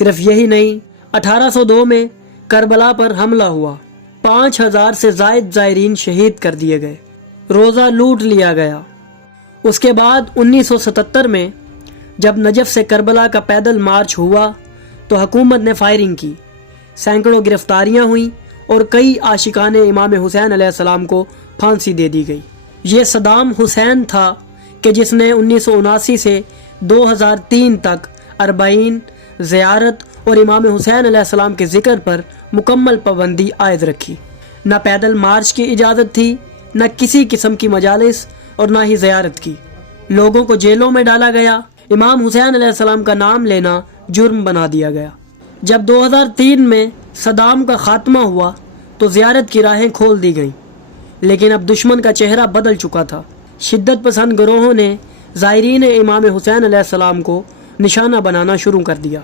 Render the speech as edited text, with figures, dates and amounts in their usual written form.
सिर्फ यही नहीं, 1802 में करबला पर हमला हुआ, 5000 से जायद जायरीन शहीद कर दिए गए, रोज़ा लूट लिया गया। उसके बाद 1977 में जब नजफ से करबला का पैदल मार्च हुआ तो हुकूमत ने फायरिंग की, सैकड़ों गिरफ्तारियां हुई और कई आशिकान इमाम हुसैन अलैहिस्सलाम को फांसी दे दी गई। ये सदाम हुसैन था कि जिसने 1979 से 2003 तक अरबाइन, ज़ियारत और इमाम हुसैन अलैहिस्सलाम के ज़िक्र पर मुकम्मल पाबंदी आयद रखी। न पैदल मार्च की इजाज़त थी, न किसी किस्म की मजालिस और न ही ज़ियारत की। लोगों को जेलों में डाला गया, इमाम हुसैन अलैहिस्सलाम का नाम लेना जुर्म बना दिया गया। जब 2003 में सदाम का खात्मा हुआ तो ज़ियारत की राहें खोल दी गईं, लेकिन अब दुश्मन का चेहरा बदल चुका था। शिद्दत पसंद गिरोहों ने ज़ायरीन इमाम हुसैन अलैहिस्सलाम को निशाना बनाना शुरू कर दिया।